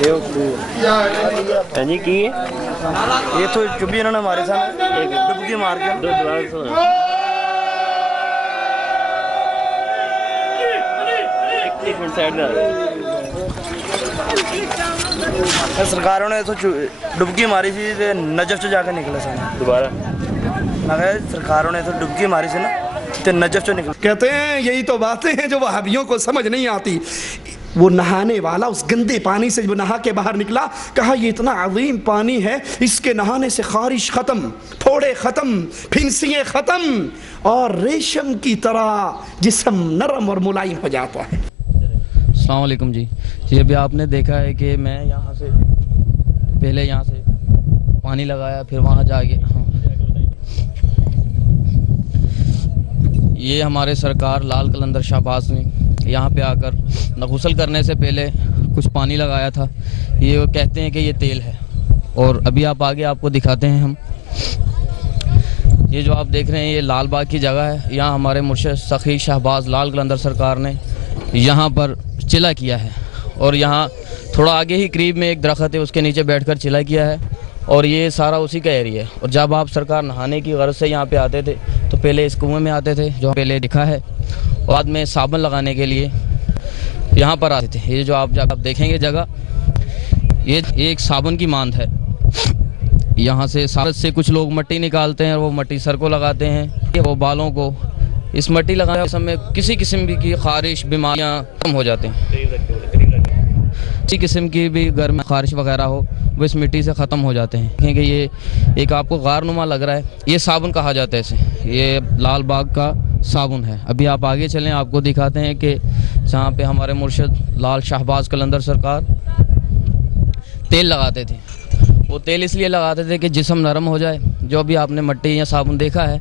जी की ये तो चुप्पी इन्होंने हमारे साथ डुबकी मार के सरकारों ने तो डुबकी मारी थी नजफ से जाकर निकले सन दोबारा सरकारों ने तो डुबकी मारी थी ना तो नजफ से निकले। कहते हैं यही तो बातें हैं जो वहाबियों को समझ नहीं आती। वो नहाने वाला उस गंदे पानी से जो नहा के बाहर निकला, कहा ये इतना अजीम पानी है, इसके नहाने से खारिश ख़त्म, फोड़े ख़त्म, फिंसियाँ ख़त्म और रेशम की तरह जिस्म नरम और मुलायम हो जाता है। अस्सलाम वालेकुम जी। अभी आपने देखा है कि मैं यहाँ से पहले यहाँ से पानी लगाया, फिर वहाँ जाके ये हमारे सरकार लाल कलंदर शहबाज ने यहाँ पे आकर गुस्ल करने से पहले कुछ पानी लगाया था। ये कहते हैं कि ये तेल है, और अभी आप आगे आपको दिखाते हैं हम। ये जो आप देख रहे हैं ये लाल बाग की जगह है। यहाँ हमारे मुर्शिद सखी शहबाज लाल कलंदर सरकार ने यहाँ पर चिला किया है, और यहाँ थोड़ा आगे ही करीब में एक दरख्त है, उसके नीचे बैठकर चिला किया है, और ये सारा उसी का एरिया है। और जब आप सरकार नहाने की गर्ज से यहाँ पे आते थे तो पहले इस कुएं में आते थे जो पहले दिखा है, और बाद में साबुन लगाने के लिए यहाँ पर आते थे। ये जो आप जब देखेंगे जगह, ये एक साबुन की मांद है। यहाँ से सारस से कुछ लोग मिट्टी निकालते हैं और वो मिट्टी सर को लगाते हैं, वो बालों को। इस मिट्टी लगाने के समय किसी किस्म की खारिश बीमारियाँ कम हो जाती हैं। किसी किस्म की भी घर में खारिश वगैरह हो वो इस मिट्टी से ख़त्म हो जाते हैं। क्योंकि ये एक आपको गारनुमा लग रहा है, ये साबुन कहा जाता है इसे। ये लाल बाग का साबुन है। अभी आप आगे चलें, आपको दिखाते हैं कि जहाँ पे हमारे मुर्शिद लाल शहबाज कलंदर सरकार तेल लगाते थे। वो तेल इसलिए लगाते थे कि जिस्म नरम हो जाए। जो अभी आपने मिट्टी या साबुन देखा है,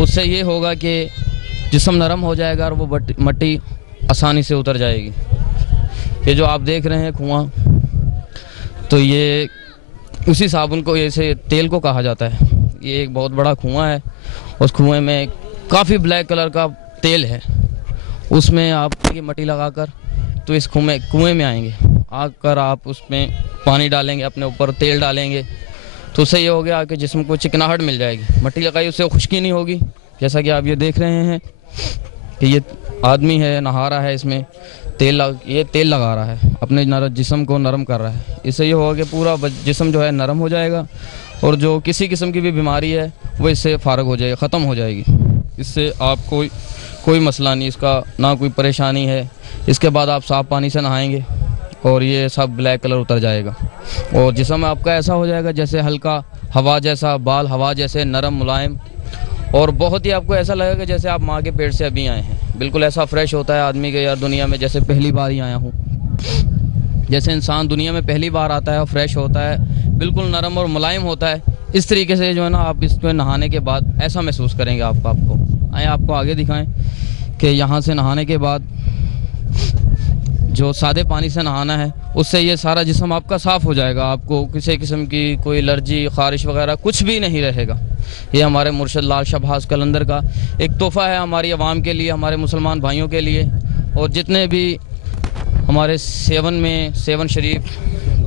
उससे ये होगा कि जिस्म नरम हो जाएगा और वो मिट्टी आसानी से उतर जाएगी। ये जो आप देख रहे हैं कुआं, तो ये उसी साबुन को, ऐसे तेल को कहा जाता है। ये एक बहुत बड़ा कुआं है, उस कुएं में काफ़ी ब्लैक कलर का तेल है। उसमें आप ये मिट्टी लगाकर तो इस कुएं में आएंगे, आकर आप उसमें पानी डालेंगे, अपने ऊपर तेल डालेंगे, तो उससे ये हो गया कि जिस्म को चिकनाहट मिल जाएगी। मिट्टी लगाई उससे खुश्की नहीं होगी। जैसा कि आप ये देख रहे हैं कि ये आदमी है, नहा रहा है, इसमें ये तेल लगा रहा है, अपने जिस्म को नरम कर रहा है। इससे ये होगा कि पूरा जिस्म जो है नरम हो जाएगा, और जो किसी किस्म की भी बीमारी है वो इससे फ़ारग हो जाएगी, ख़त्म हो जाएगी। इससे आपको कोई मसला नहीं, इसका ना कोई परेशानी है। इसके बाद आप साफ़ पानी से नहाएंगे और ये सब ब्लैक कलर उतर जाएगा, और जिस्म आपका ऐसा हो जाएगा जैसे हल्का हवा जैसा, बाल हवा जैसे नरम मुलायम, और बहुत ही आपको ऐसा लगेगा जैसे आप माँ के पेट से अभी आए हैं। बिल्कुल ऐसा फ्रेश होता है आदमी के, यार दुनिया में जैसे पहली बार ही आया हूँ। जैसे इंसान दुनिया में पहली बार आता है और फ्रेश होता है, बिल्कुल नरम और मुलायम होता है, इस तरीके से जो है ना आप इसमें नहाने के बाद ऐसा महसूस करेंगे। आपको आए आपको आगे दिखाएं कि यहाँ से नहाने के बाद जो सादे पानी से नहाना है, उससे ये सारा जिस्म आपका साफ़ हो जाएगा। आपको किसी किस्म की कोई एलर्जी, खारिश वगैरह कुछ भी नहीं रहेगा। ये हमारे मुर्शिद लाल शहबाज कलंदर का एक तोहफ़ा है हमारी आवाम के लिए, हमारे मुसलमान भाइयों के लिए। और जितने भी हमारे सेवन शरीफ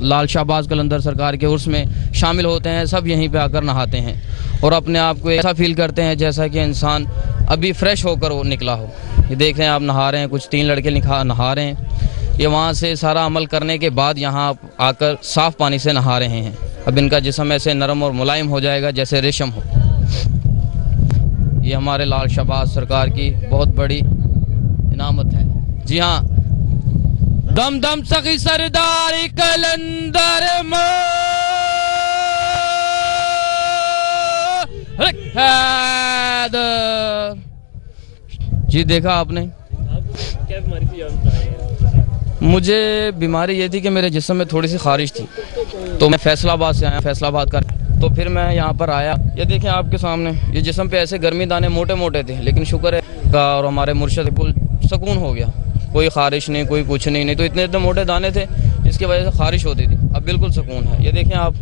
लाल शहबाज कलंदर सरकार के उर्स में शामिल होते हैं, सब यहीं पे आकर नहाते हैं और अपने आप को ऐसा फील करते हैं जैसा कि इंसान अभी फ्रेश होकर वो निकला हो। ये देख रहे हैं आप, नहा रहे हैं, कुछ 3 लड़के नहा रहे हैं। ये वहाँ से सारा अमल करने के बाद यहाँ आकर साफ़ पानी से नहा रहे हैं। अब इनका जिस्म ऐसे नरम और मुलायम हो जाएगा जैसे रेशम हो। ये हमारे लाल शहबाज सरकार की बहुत बड़ी इनामत है। जी हाँ, दम दम सखी सरदार कलंदर जी। देखा आपने, क्या बीमारी थी? मुझे बीमारी ये थी कि मेरे जिस्म में थोड़ी सी खारिश थी, तो मैं फैसलाबाद से आया, फैसलाबाद का, तो फिर मैं यहाँ पर आया। ये देखें आपके सामने, ये जिस्म पे ऐसे गर्मी दाने मोटे मोटे थे, लेकिन शुक्र है का और हमारे मुर्शिद बिल्कुल सुकून हो गया, कोई खारिश नहीं, कोई कुछ नहीं तो इतने इतने मोटे दाने थे जिसकी वजह से खारिश होती थी। अब बिल्कुल सुकून है। ये देखें आप,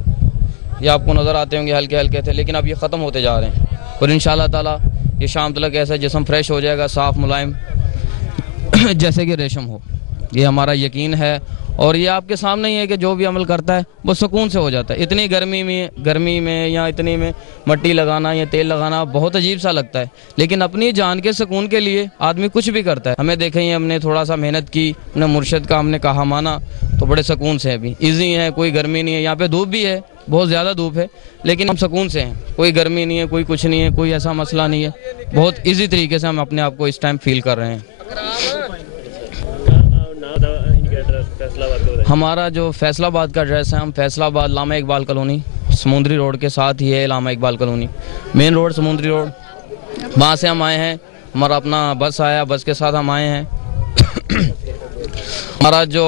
ये आपको नज़र आते होंगे हल्के हल्के थे, लेकिन अब ये ख़त्म होते जा रहे हैं और इंशाअल्लाह ताला ये शाम तक ऐसा जिस्म फ्रेश हो जाएगा, साफ़ मुलायम जैसे कि रेशम हो। ये हमारा यकीन है और ये आपके सामने ही है कि जो भी अमल करता है वो सुकून से हो जाता है। इतनी गर्मी में या इतनी में मट्टी लगाना या तेल लगाना बहुत अजीब सा लगता है, लेकिन अपनी जान के सुकून के लिए आदमी कुछ भी करता है। हमें देखें, हमने थोड़ा सा मेहनत की, अपने मुर्शिद का हमने कहा माना, तो बड़े सुकून से अभी ईजी है, कोई गर्मी नहीं है। यहाँ पे धूप भी है, बहुत ज़्यादा धूप है, लेकिन हम सुकून से हैं, कोई गर्मी नहीं है, कोई कुछ नहीं है, कोई ऐसा मसला नहीं है। बहुत ईजी तरीके से हम अपने आप को इस टाइम फील कर रहे हैं। हमारा जो फैसलाबाद का एड्रेस है, हम फैसलाबाद लामा इकबाल कॉलोनी, समुंदरी रोड के साथ ही है Allama Iqbal colony, main road Samundri road. वहाँ से हम आए हैं, हमारा अपना बस आया, बस के साथ हम आए हैं। हमारा जो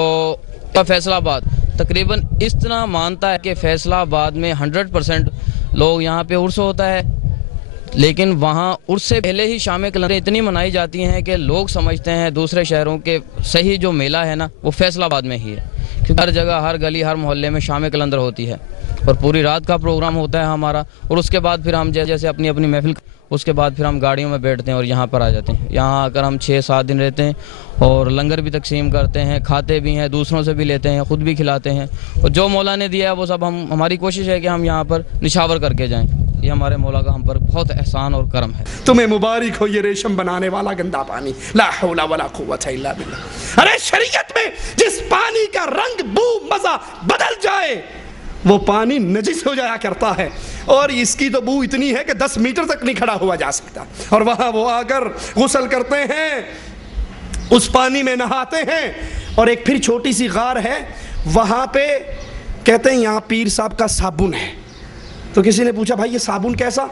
फैसलाबाद तकरीबन इस तरह मानता है कि फैसलाबाद में 100% लोग यहाँ पे उर्स होता है, लेकिन वहाँ उर्स से पहले ही शाम कलंदर इतनी मनाई जाती हैं कि लोग समझते हैं दूसरे शहरों के सही जो मेला है ना वो फैसलाबाद में ही है, क्योंकि हर जगह, हर गली, हर मोहल्ले में शाम कलंदर होती है और पूरी रात का प्रोग्राम होता है हमारा। और उसके बाद फिर हम जैसे अपनी अपनी महफिल, उसके बाद फिर हम गाड़ियों में बैठते हैं और यहाँ पर आ जाते हैं। यहाँ आकर हम 6-7 दिन रहते हैं और लंगर भी तकसीम करते हैं, खाते भी हैं, दूसरों से भी लेते हैं, ख़ुद भी खिलाते हैं, और जो मौला ने दिया है वो सब हमारी कोशिश है कि हम यहाँ पर निशावर करके जाएँ। ये हमारे मौला का हम पर बहुत एहसान और करम है। तुम्हें मुबारक हो ये रेशम बनाने वाला गंदा पानी। ला हौला वला कुव्वता इल्ला बिल्लाह। अरे शरीयत में जिस पानी का रंग, बू, मजा बदल जाए वो पानी नजिस हो जाया करता है, और इसकी तो बू इतनी है कि 10 मीटर तक नहीं खड़ा हुआ जा सकता। और वहाँ वो आकर गुस्ल करते हैं, उस पानी में नहाते हैं। और एक फिर छोटी सी गार है, वहाँ पे कहते हैं यहाँ पीर साहब का साबुन है। तो किसी ने पूछा भाई ये साबुन कैसा?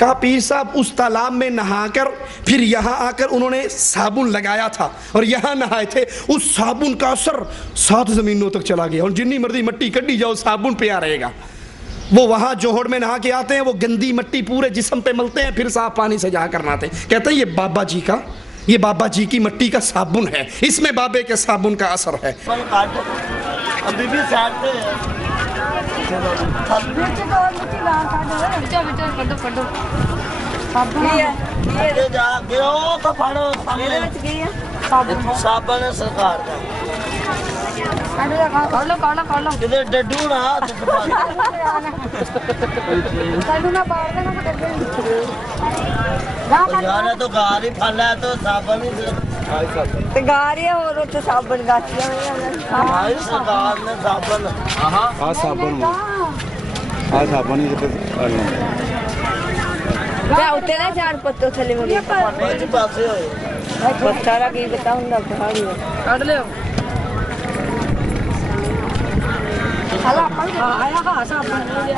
कहा पीर साहब उस तालाब में नहाकर फिर यहाँ आकर उन्होंने साबुन लगाया था और यहाँ नहाए थे। उस साबुन का असर 7 ज़मीनों तक चला गया, और जितनी मर्जी मट्टी कड्डी जाओ साबुन पे आ रहेगा। वो वहाँ जोहड़ में नहा के आते हैं, वो गंदी मट्टी पूरे जिस्म पे मलते हैं, फिर साफ पानी से जाकर नहाते हैं। कहते हैं ये बाबा जी की मट्टी का साबुन है, इसमें बाबे के साबुन का असर है। अभी भी साथ में साबन सरकार का डड्डू ना यार तो गारी फला तो साबन ही गारी और तो साबन गाचियां हमारी सरकार ने साबन साबन ही क्या होते ना 4 पत्तों थले में पासे होए बच्चारा की बताऊं ना काट ले हला आया का साबन ले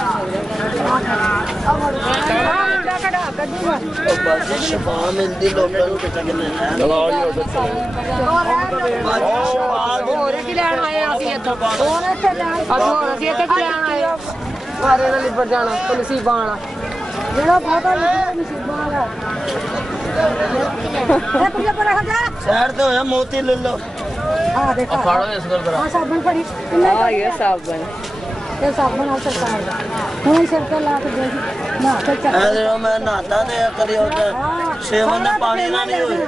बस शफा मिलती लोगों को चलो और की लेन आए ਅਸੀਂ ਇੱਥੋਂ ਹੋਰ ਇੱਥੇ ਲੈਣ ਅਸੀਂ ਇੱਥੇ ਕੀ ਲੈਣ ਆਏ ਸਾਰੇ ਨਾਲ ਲਿਬੜ ਜਾਣਾ ਨਸੀਬਾਂ ਵਾਲਾ ਜਿਹੜਾ ਬਹੁਤਾ ਨਸੀਬਾਂ ਵਾਲਾ ਇਹ ਕੁਝ ਪਰ ਹਜਾ ਸ਼ਹਿਰ ਤੋਂ ਹੋਇਆ ਮੋਤੀ ਲੈ ਲਓ ਆ ਦੇਖੋ ਫੜੋ ਇਸ ਕਰ ਆ ਸਾਬਣ ਫੜੀ ਆ ਇਹ ਸਾਬਣ ये साबुन आ सरकार दा हुन सिर पे ला के दे ना चल अरे मैं नहाता ने करी होता सेवन में पानी ना नहीं होए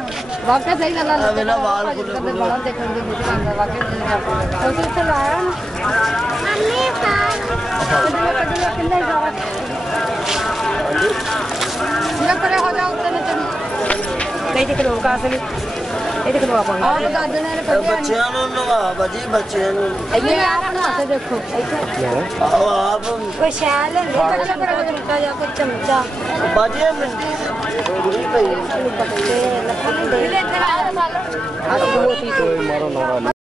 वाकई सही गल है मेरा वाल खुले बड़ा देखने को मुझे लगा वाकई तो से लाया मम्मी कदले किंदा जावा ना करे हो जाओ उतने चल नहीं देख लो का असली ਇਹ ਦੇਖੋ ਆਪਾਂ ਆਹ ਦਾਦੇ ਨੇ ਬੱਚਿਆਂ ਨੂੰ ਨਵਾ ਬਾਜੀ ਬੱਚਿਆਂ ਨੂੰ ਇਹ ਆਪ ਨਾ ਤੇ ਦੇਖੋ ਇੱਥੇ ਆਹ ਆਪ ਕੋਈ ਸ਼ੈਲ ਲੈ ਬੱਚਾ ਪਰ ਚਮਚਾ ਜਾਂ ਕੋਈ ਚਮਚਾ ਬਾਜੀ ਮਿੰਦੀ ਪੂਰੀ ਪਈ ਬੱਚੇ ਲੱਖਾਂ ਦੇ ਇੱਧਰ ਆ ਬਹੁਤ ਹੀ ਕੋਈ ਮਾਰੋ ਨਾ